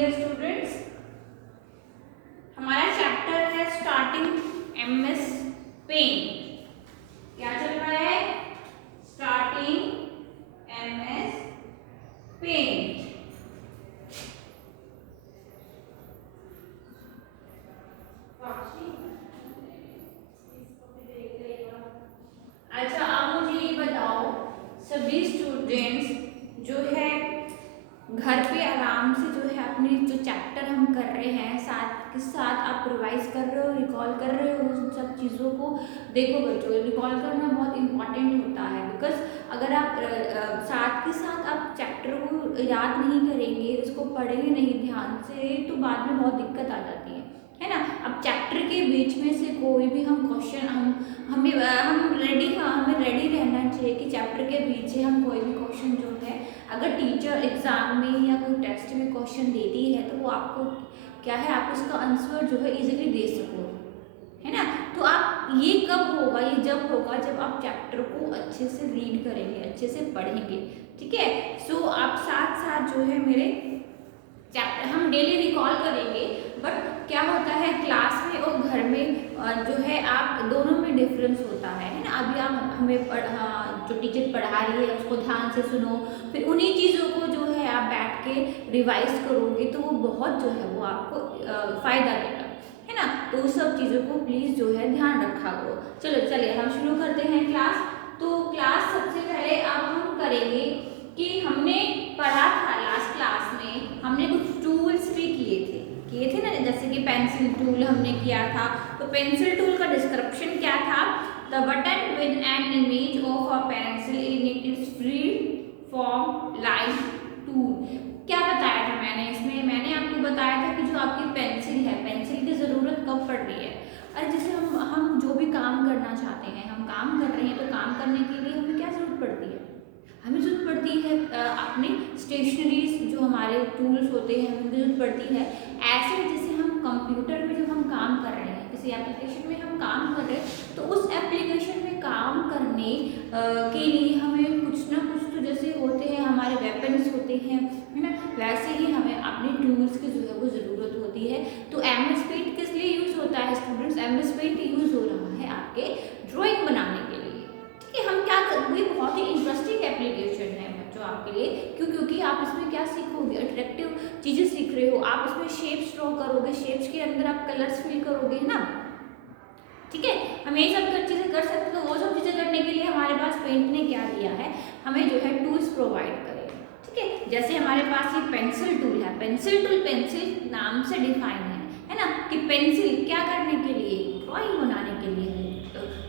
Dear students, हमारा chapter है starting MS paint. क्या चल रहा है? Starting MS paint. अच्छा, अब मुझे ये बताओ, सभी स्टूडेंट्स जो है घर पे आराम से जो है अपनी जो चैप्टर हम कर रहे हैं साथ के साथ आप रिवाइज कर रहे हो, रिकॉल कर रहे हो उन सब चीज़ों को। देखो बच्चों, रिकॉल करना बहुत इंपॉर्टेंट होता है, बिकॉज अगर आप साथ के साथ आप चैप्टर को याद नहीं करेंगे, उसको पढ़ेंगे नहीं ध्यान से, तो बाद में बहुत दिक्कत आ जाती है ना। अब चैप्टर के बीच में से कोई भी हम क्वेश्चन हमें रेडी रहना चाहिए कि चैप्टर के बीच से हम कोई भी क्वेश्चन जो है, अगर टीचर एग्जाम में या कोई टेस्ट में क्वेश्चन देती है तो वो आपको क्या है, आप उसका आंसर जो है इजीली दे सको, है ना। तो आप ये कब होगा? ये जब होगा जब आप चैप्टर को अच्छे से रीड करेंगे, अच्छे से पढ़ेंगे, ठीक है। सो आप साथ साथ जो है मेरे चैप्टर हम डेली रिकॉल करेंगे, बट क्या होता है क्लास में और घर में जो है आप दोनों में डिफरेंस होता है ना। अभी आप हमें जो टीचर पढ़ा रही है उसको ध्यान से सुनो, फिर उन्हीं चीज़ों को जो है आप बैठ के रिवाइज करोगे तो वो बहुत जो है वो आपको फ़ायदा देगा, है ना। तो उस सब चीज़ों को प्लीज़ जो है ध्यान रखा करो। चलो चलिए हम शुरू करते हैं क्लास। तो क्लास सबसे पहले अब हम करेंगे कि हमने पढ़ा था लास्ट क्लास में, हमने कुछ टूल्स भी किए थे ना, जैसे कि पेंसिल टूल हमने किया था। तो पेंसिल टूल का डिस्क्रिप्शन क्या था? The button with an image of a pencil in it is free form line tool. क्या बताया था मैंने इसमें? मैंने आपको बताया था कि जो आपकी पेंसिल है, पेंसिल की ज़रूरत कब पड़ रही है? और जैसे हम जो भी काम करना चाहते हैं, हम काम कर रहे हैं, तो काम करने के लिए हमें क्या ज़रूरत पड़ती है? हमें ज़रूरत पड़ती है अपने स्टेशनरीज, जो हमारे टूल्स होते हैं हमें ज़रूरत पड़ती है। ऐसे जैसे हम कंप्यूटर में जब हम काम कर रहे हैं, किसी एप्लीकेशन में हम काम कर रहे हैं, तो उस एप्लीकेशन में काम करने के लिए हमें कुछ ना कुछ तो जैसे होते हैं हमारे वेपन्स होते हैं, है ना। वैसे ही हमें अपने टूल्स की जो है वो ज़रूरत होती है। तो एमएस पेंट किस लिए यूज़ होता है स्टूडेंट्स? एमएस पेंट यूज़ हो रहा है आपके ड्राइंग बनाने के लिए, ठीक है। हम क्या करेंगे, बहुत ही इंटरेस्टिंग एप्लीकेशन है बच्चों आपके लिए। क्योंकि आप इसमें क्या सीखोगे? अट्रैक्टिव चीज़ें सीख रहे हो, आप इसमें शेप्स ड्रॉ करोगे, शेप्स के अंदर आप कलर्स फिल करोगे, है ना, ठीक है। हम ये सब चीज़ें कर सकते हैं। तो वो सब चीज़ें करने के लिए हमारे पास पेंट ने क्या दिया है, हमें जो है टूल्स प्रोवाइड करे, ठीक है। जैसे हमारे पास ये पेंसिल टूल है, पेंसिल टूल पेंसिल नाम से डिफाइन है ना, कि पेंसिल क्या करने के लिए? ड्राइंग बनाने के लिए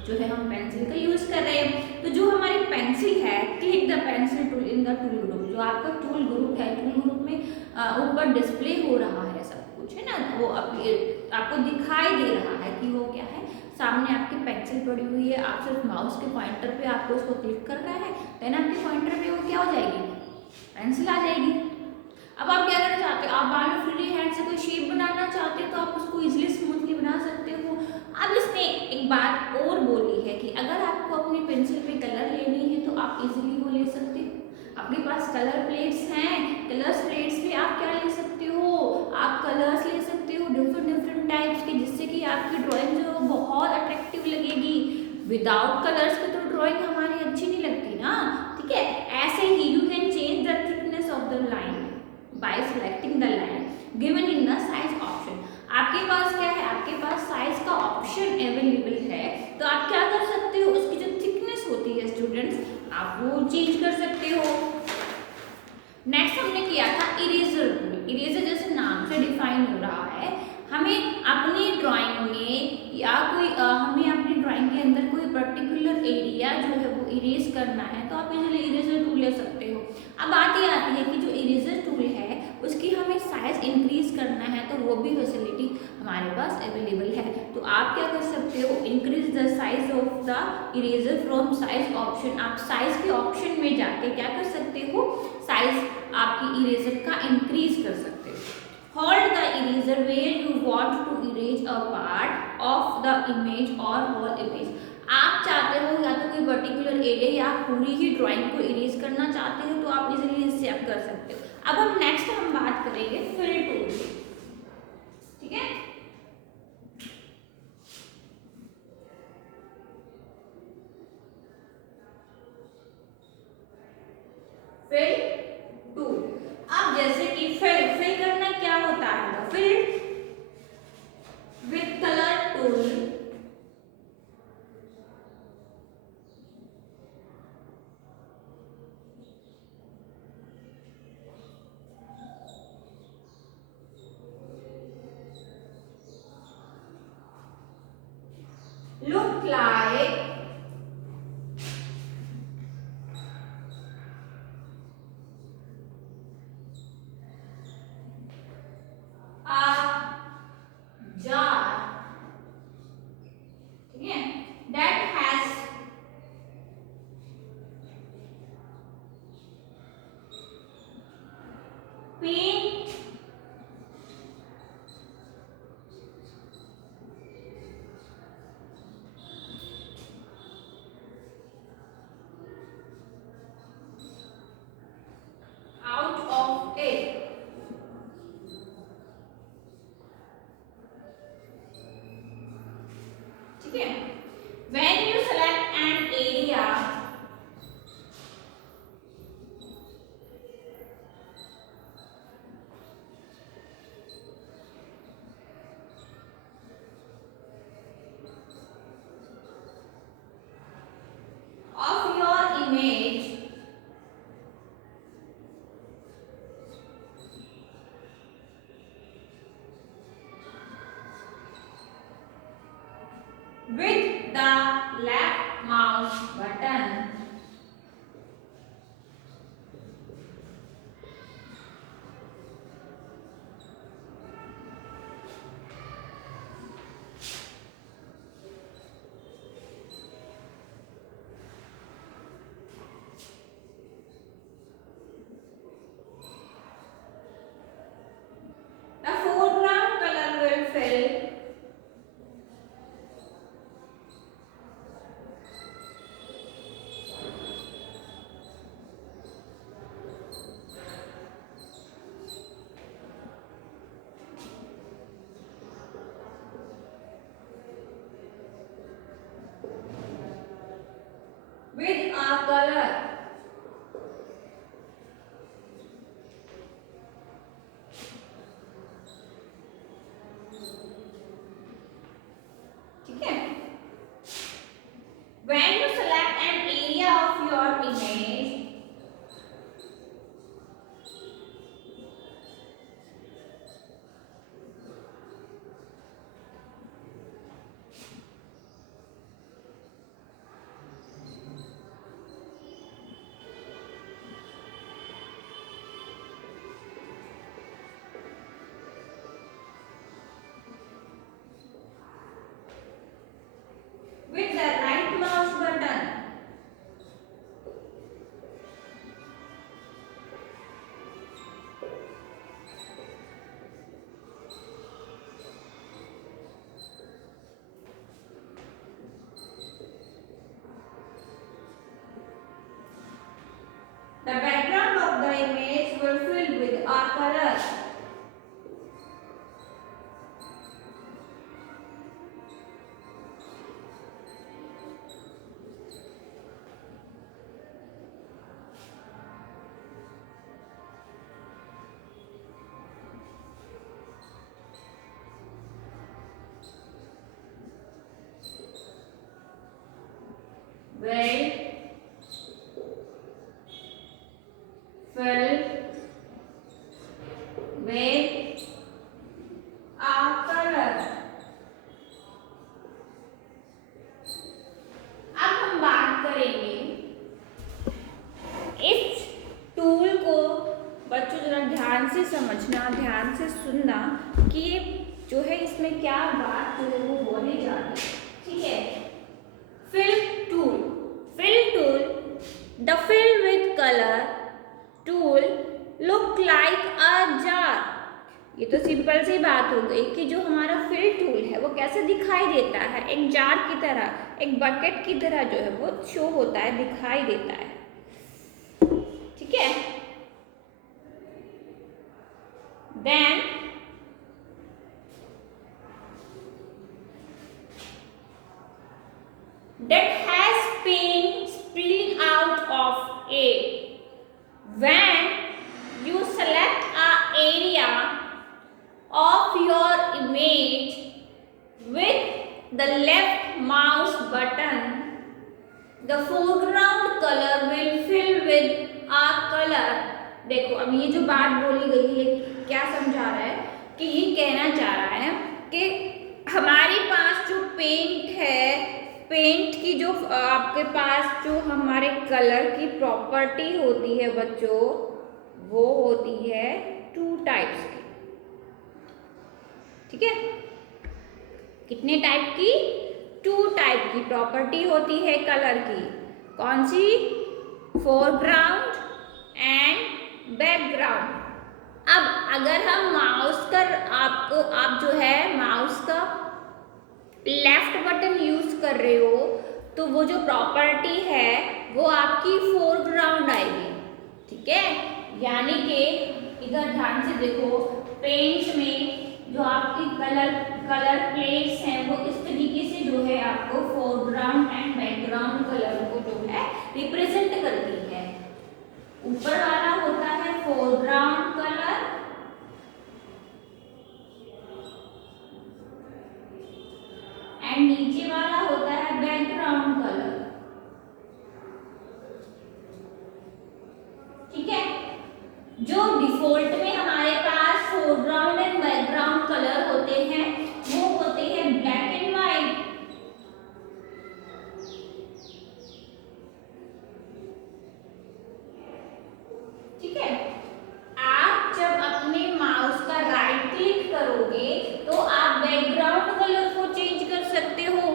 जो है हम पेंसिल का यूज़ कर रहे हैं। तो जो हमारी पेंसिल है, click the pencil tool in the tool group. जो आपका टूल ग्रुप है, टूल ग्रुप में ऊपर डिस्प्ले हो रहा है सब कुछ, है ना। वो आपको दिखाई दे रहा है कि वो क्या है, सामने आपकी पेंसिल पड़ी हुई है। आप सिर्फ माउस के पॉइंटर पे आपको उसको क्लिक करना है, देन आपके पॉइंटर पे वो क्या हो जाएगी? पेंसिल आ जाएगी। अब आप क्या करना चाहते हो? आप मान लो फ्री हैंड से कोई शेप बनाना चाहते हो तो आप उसको इजीली स्मूथली बना सकते हो। अब इसने एक बात और बोली है कि अगर आपको अपनी पेंसिल पे कलर लेनी है तो आप इजीली वो ले सकते हो। आपके पास कलर प्लेट्स हैं, कलर्स प्लेट्स पे आप क्या ले सकते हो? आप कलर्स ले सकते हो डिफरेंट टाइप्स के, जिससे कि आपकी ड्राइंग जो है बहुत अट्रैक्टिव लगेगी। विदाउट कलर्स की तो ड्राइंग हमारी अच्छी नहीं लगती ना, ठीक है। ऐसे ही you can change the thickness of the line by selecting the line given in the size option। आपके पास क्या है? आपके पास साइज का ऑप्शन अवेलेबल है, तो आप क्या कर सकते हो? उसकी जो थिकनेस होती है स्टूडेंट्स, आप वो चेंज कर सकते हो। नेक्स्ट हमने किया था इरेजर टूल। इरेजर जैसे नाम से डिफाइन हो रहा है, हमें अपनी ड्राइंग में या हमें अपनी ड्राइंग के अंदर कोई पर्टिकुलर एरिया जो है वो इरेज करना है, तो आप इजीली इरेजर टूल ले सकते हो। अब बात ये आती है कि जो इरेजर टूल है उसकी हमें साइज इंक्रीज करना है, तो वो भी फैसिलिटी हमारे पास अवेलेबल है। तो आप क्या कर सकते हो? Increase the size of the eraser from size option. आप साइज के ऑप्शन में जाके क्या कर सकते हो? साइज आपकी इरेजर का इंक्रीज कर सकते हो। Hold the eraser where you want to erase a part of the image और होल इमेज। आप चाहते हो या तो कोई पर्टिकुलर एरिया या पूरी ही ड्राइंग को इरेज करना चाहते हो, तो आप इजीली इससे आप कर सकते हो। अब हम नेक्स्ट हम बात करेंगे फिल टूल, ठीक है। फिल टूल, अब जैसे कि फिल करना क्या होता है, fill with colour tool look like a jar, ठीक है, that has paint out of it, ठीक है। When you select an area of your image with the left mouse button, the foreground color will fill with a color, ठीक है। When you select an area of your image with the right mouse button, the background of the image will fill with a color, will fill with a color। अब हम बात करेंगे इस tool को, बच्चों जरा ध्यान से समझना, ध्यान से सुनना कि ये जो है इसमें क्या बात जो है वो बोली जा रही है, ठीक है। Fill tool, fill tool, the fill with colour tool look like a jar. ये तो सिंपल सी बात हो गई कि जो हमारा फिल टूल है वो कैसे दिखाई देता है, एक जार की तरह, एक बकेट की तरह जो है वो शो होता है, दिखाई देता है, ठीक है। then that has paint spilling out of it. When you select an area of your image with the left mouse button, the foreground color will fill with a color. देखो अब ये जो बात बोली गई है क्या समझा रहा है कि ये कहना चाह रहा है कि हमारे पास जो पेंट है, पेंट की जो आपके पास जो हमारे कलर की प्रॉपर्टी होती है बच्चों, वो होती है 2 टाइप्स की। ठीक है, कितने टाइप की? 2 टाइप की प्रॉपर्टी होती है कलर की। कौन सी? Foreground and background. अब अगर हम माउस कर आप जो है माउस का लेफ्ट बटन यूज कर रहे हो तो वो जो प्रॉपर्टी है वो आपकी फोरग्राउंड आएगी। ठीक है, यानी कि इधर ध्यान से देखो, पेंट में जो आपकी कलर प्लेट्स हैं वो इस तरीके से जो है आपको फोरग्राउंड एंड बैकग्राउंड कलर को जो है रिप्रेजेंट करती है। ऊपर वाला होता है फोरग्राउंड कलर एंड नीचे वाला होता है बैकग्राउंड कलर। ठीक है, जो डिफॉल्ट में हमारे पास फोरग्राउंड एंड बैकग्राउंड कलर होते हैं वो होते हैं ब्लैक एंड व्हाइट। ठीक है, आप जब अपने माउस का राइट क्लिक करोगे तो आप बैकग्राउंड कलर को चेंज कर सकते हो।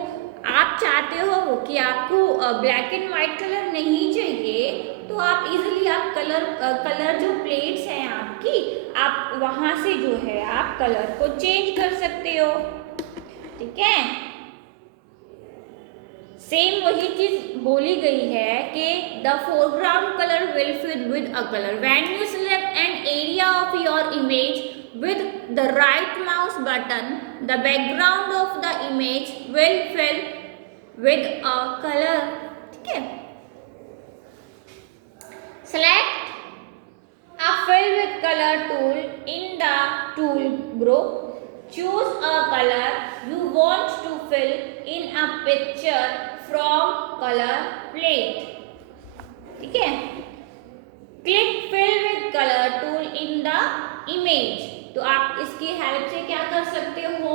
आप चाहते हो कि आपको ब्लैक एंड व्हाइट कलर नहीं चाहिए तो आप इजीली आप कलर जो प्लेट्स हैं आपकी, आप वहां से जो है आप कलर को चेंज कर सकते हो। ठीक है, सेम वही चीज बोली गई है कि the foreground colour will fill with a colour. When you select an area of your image with the right mouse button, the background of the image will fill with a color. ठीक है, select a fill with color tool in the tool group. Choose a color you want to fill in a picture from color plate. ठीक है, click fill with color tool in the image. तो आप इसकी help से क्या कर सकते हो,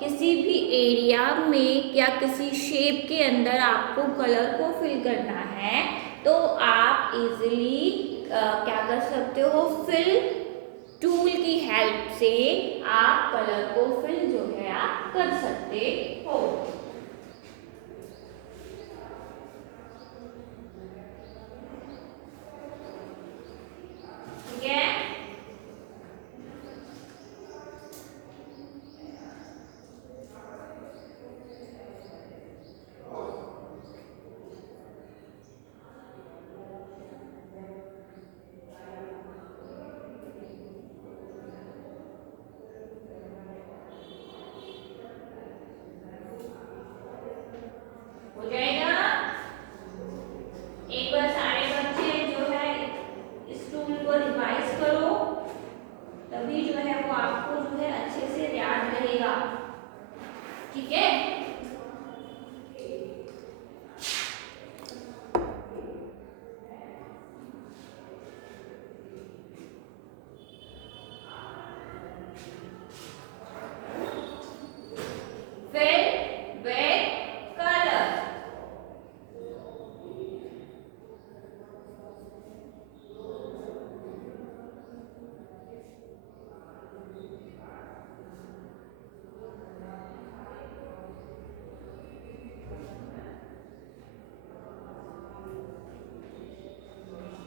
किसी भी एरिया में या किसी शेप के अंदर आपको कलर को फिल करना है तो आप इजीली क्या कर सकते हो, फिल टूल की हेल्प से आप कलर को फिल जो है आप कर सकते हो। ठीक है, ठीक है,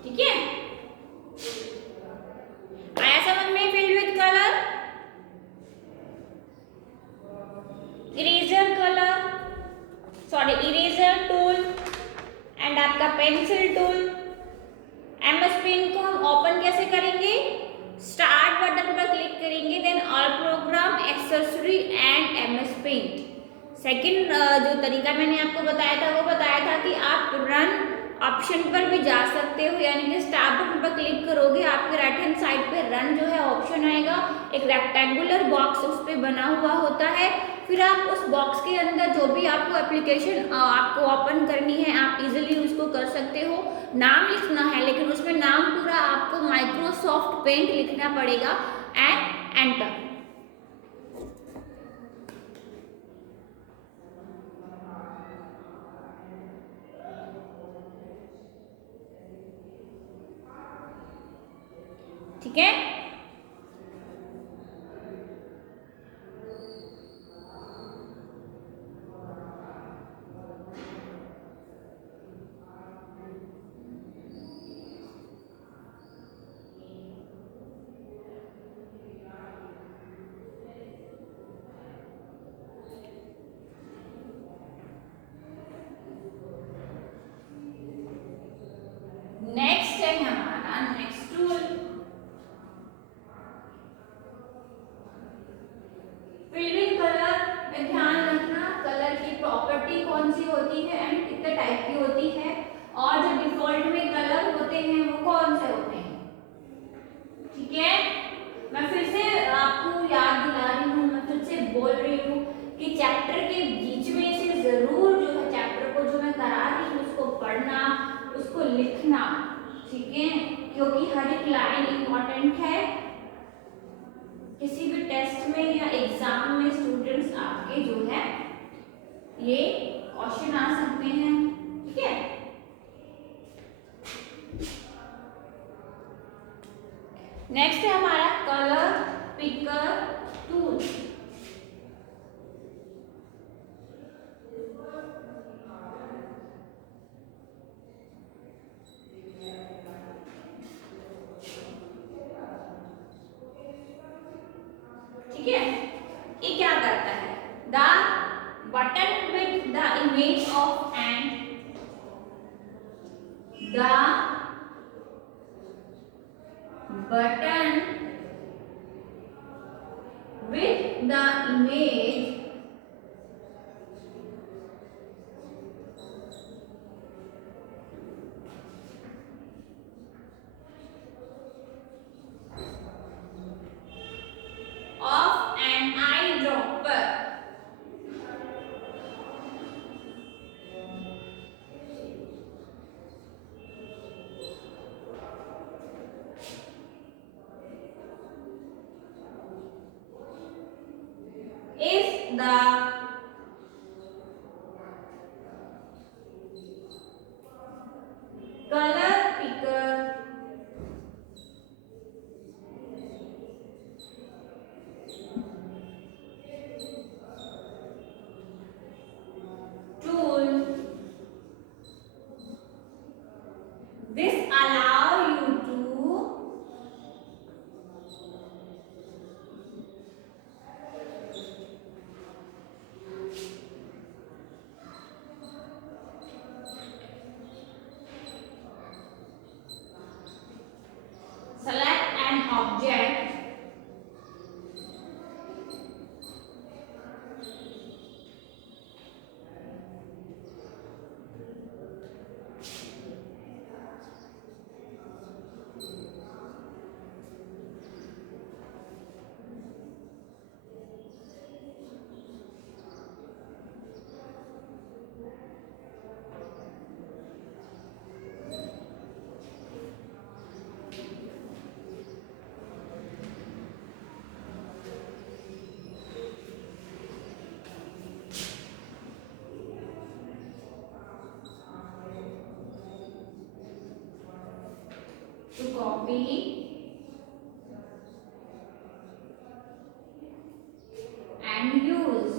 ठीक है, आया समझ में? Fill with colour, eraser colour, sorry eraser tool and आपका पेंसिल टूल। एमएस पेन को हम ओपन कैसे करेंगे? स्टार्ट बटन पर click and MS paint. Second जो तरीका मैंने आपको बताया था वो बताया था कि आप रन ऑप्शन पर भी जा सकते हो, यानी कि स्टार्ट बटन पर क्लिक करोगे आपके राइट हैंड साइड पे रन जो है ऑप्शन आएगा, एक रेक्टेंगुलर बॉक्स उस पर बना हुआ होता है। फिर आप उस बॉक्स के अंदर जो भी आपको एप्लीकेशन आपको ओपन करनी है आप इजीली उसको कर सकते हो। नाम लिखना है लेकिन उसमें नाम पूरा आपको माइक्रोसॉफ्ट पेंट लिखना पड़ेगा एंड एंटर। ठीक है, नेक्स्ट है हमारा नेक्स्ट टूल फिल्ड कलर में। ध्यान रखना कलर की प्रॉपर्टी कौन सी होती है एंड कितने टाइप की होती है, और जो डिफॉल्ट में कलर होते हैं वो कौन से होते हैं। ठीक है, मैं फिर से आपको याद दिला रही हूँ, मैं फिर से बोल रही हूँ कि चैप्टर के बीच में से जरूर जो है चैप्टर को जो मैं करा रही हूँ उसको पढ़ना, उसको लिखना। ठीक है, क्योंकि हर एक लाइन इंपॉर्टेंट है। किसी भी टेस्ट में या एग्जाम में स्टूडेंट्स आपके जो है ये क्वेश्चन आ सकते हैं। ठीक है, नेक्स्ट है हमारा कलर पिकर टूल। ठीक है, ये क्या करता है, the button with the image of and the button with the image of an eyedropper is the color picker tool. This allow you to select an object to copy and use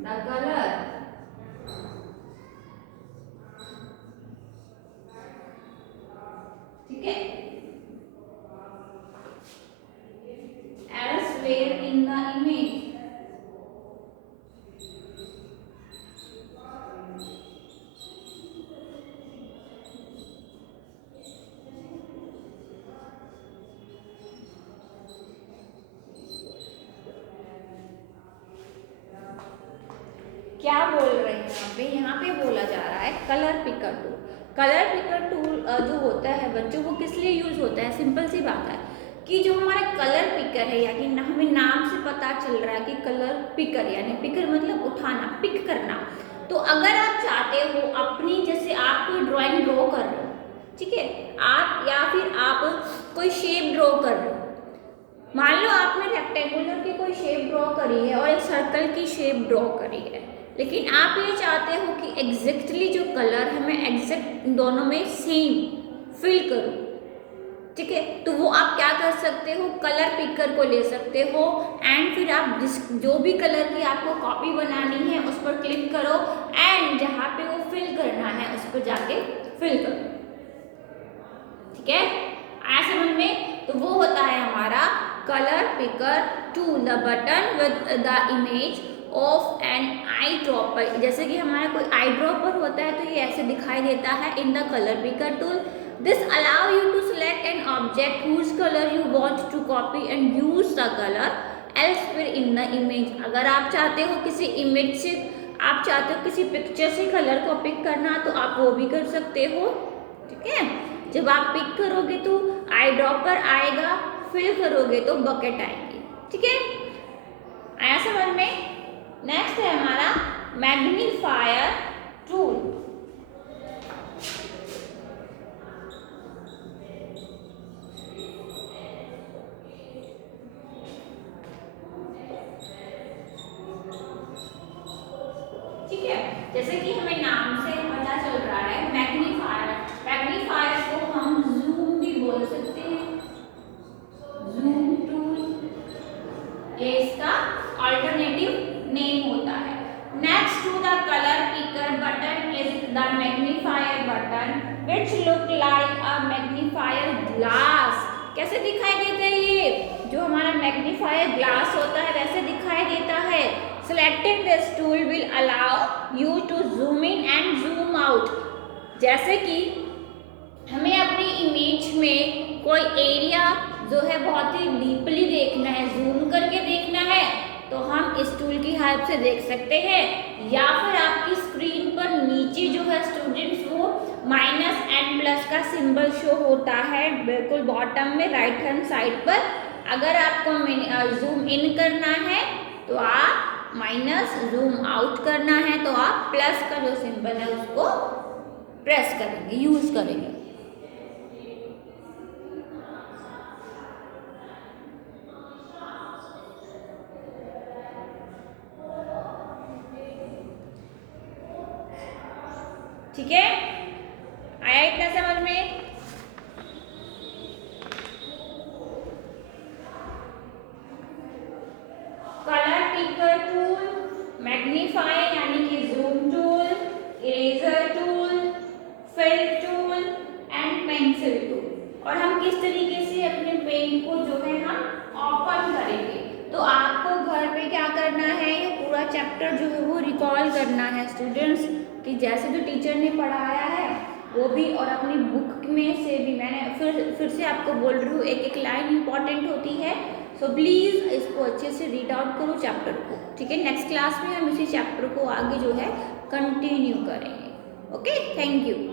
the color ठीक है elsewhere in the image। Colour picker tool. Colour picker tool जो होता है बच्चों, वो किस लिए use होता है? सिंपल सी बात है कि जो हमारा कलर पिकर है, यानी हमें नाम से पता चल रहा है कि कलर पिकर, यानी पिकर मतलब उठाना, पिक करना। तो अगर आप चाहते हो अपनी, जैसे आप कोई ड्राइंग ड्रॉ कर रहे हो, ठीक है, आप या फिर आप कोई शेप ड्रॉ कर रहे हो, मान लो आपने रेक्टेंगुलर की कोई शेप ड्रॉ करी है और एक सर्कल की शेप ड्रॉ करी है, लेकिन आप ये चाहते हो कि एग्जैक्टली जो कलर है मैं एग्जैक्ट दोनों में सेम फिल करूं, ठीक है, तो वो आप क्या कर सकते हो? कलर पिकर को ले सकते हो एंड फिर आप जो भी कलर की आपको कॉपी बनानी है उस पर क्लिक करो एंड जहाँ पे वो फिल करना है उस पर जाके फिल करो, ठीक है, आया समझ में? तो वो होता है हमारा colour picker tool, the button with the image of an eye dropper. जैसे कि हमारा कोई आई ड्रॉपर होता है तो ये ऐसे दिखाई देता है in the colour picker tool. This allow you to select an object whose colour you want to copy and use the colour elsewhere in the image. अगर आप चाहते हो किसी इमेज से, आप चाहते हो किसी पिक्चर से कलर को पिक करना, तो आप वो भी कर सकते हो, ठीक है। जब आप पिक करोगे तो आई ड्रॉपर आएगा, फिल करोगे तो बकेट आएगी, ठीक है, आया समझ में? नेक्स्ट है हमारा मैग्नीफायर टूल। ठीक है, जैसे कि हमें नाम से पता चल रहा है मैग्नीफायर, मैग्नीफायर को हम जूम भी बोल सकते हैं, जूम टूल, ये इसका अल्टरनेटिव नेम होता है। Next to the colour picker button is the magnifier button which look like a magnifier glass. कैसे दिखाई देता है? ये जो हमारा मैग्नीफायर ग्लास होता है वैसे दिखाई देता है। Selecting this tool will allow you to zoom in and zoom out। जैसे कि हमें अपनी इमेज में कोई एरिया जो है बहुत ही डीपली देखना है, जूम करके देखना है, तो हम इस टूल की हेल्प से देख सकते हैं। या फिर आपकी स्क्रीन पर नीचे जो है स्टूडेंट्स, वो माइनस एंड प्लस का सिंबल शो होता है बिल्कुल बॉटम में राइट हैंड साइड पर। अगर आपको जूम इन करना है तो आप माइनस, जूम आउट करना है तो आप प्लस का जो सिंबल है उसको प्रेस करेंगे, यूज करेंगे। ठीक है, आया इतना समझ में? कलर पिकर टूल, मैग्नीफायर यानी कि zoom tool, eraser tool, fill tool and pencil tool. और हम किस तरीके से अपने पेन को जो है हम ओपन करेंगे, तो आपको घर पे क्या करना है, ये पूरा चैप्टर जो है वो रिकॉल करना है स्टूडेंट्स, कि जैसे जो टीचर ने पढ़ाया है वो भी, और अपनी बुक में से भी मैंने फिर से आपको बोल रही हूँ, एक एक लाइन इंपॉर्टेंट होती है, सो प्लीज़ इसको अच्छे से रीड आउट करो चैप्टर को, ठीक है। नेक्स्ट क्लास में हम इसी चैप्टर को आगे जो है कंटिन्यू करेंगे। Okay, thank you.